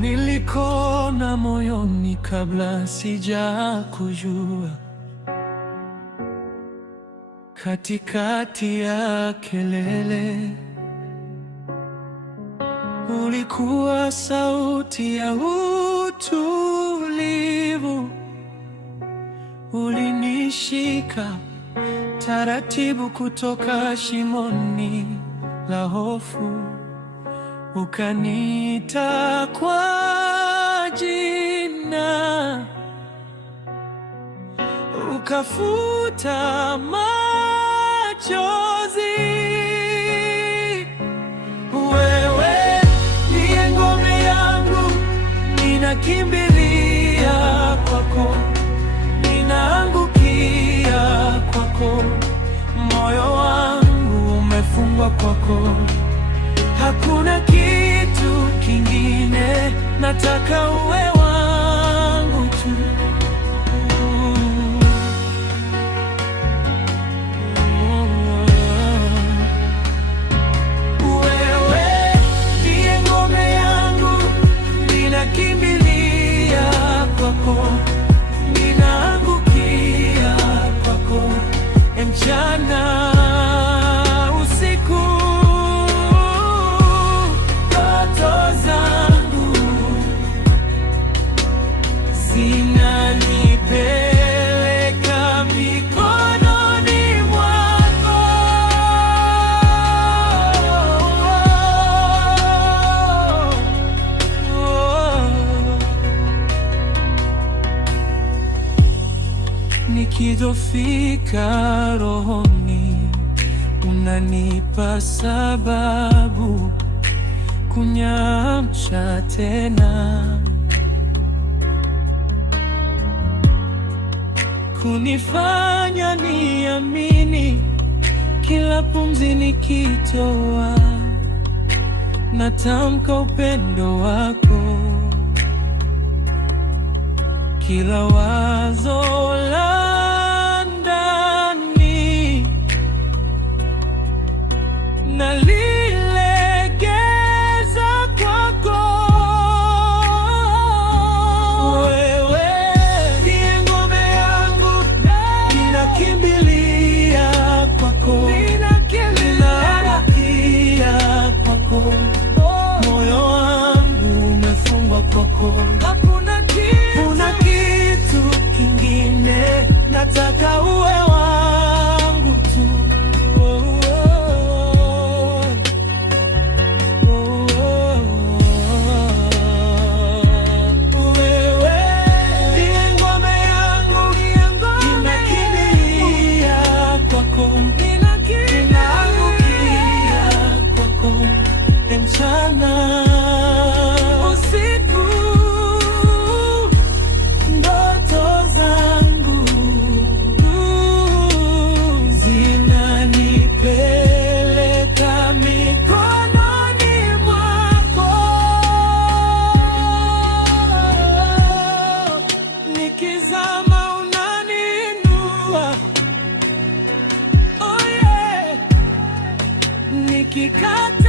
Nilikona moyoni kabla sijakujua, katikati ya kelele ulikuwa sauti ya utulivu. Ulinishika taratibu kutoka shimoni la hofu, ukaniita kwa jina, ukafuta machozi. Wewe ndiye ngome yangu, ninakimbilia kwako, ninaangukia kwako, moyo wangu umefungwa kwako. Hakuna kitu kingine, nataka uwe wangu tu. Wewe ndiye ngome yangu, ninakimbilia kwako, ninaangukia kwako, mchana zinanipeleka mikononi mwako. Nikidhofika rohoni, unanipa sababu kunyamsha tena, kunifanya niamini kila pumzi nikitoa, natamka upendo wako. Kila wazo la ndani nalilegeza kwako. Wewe ndiye ngome yangu, ninakimbilia kwako, ninaangukia kwako, moyo wangu umefungwa kwako. Hakuna kitu kingine, nataka uwe wangu tu. Wewe ndiye ngome yangu, ninakimbilia kwako, ninaangukia kwako, mchana usiku. Nikizama unaninua, oh yeah. Nikikata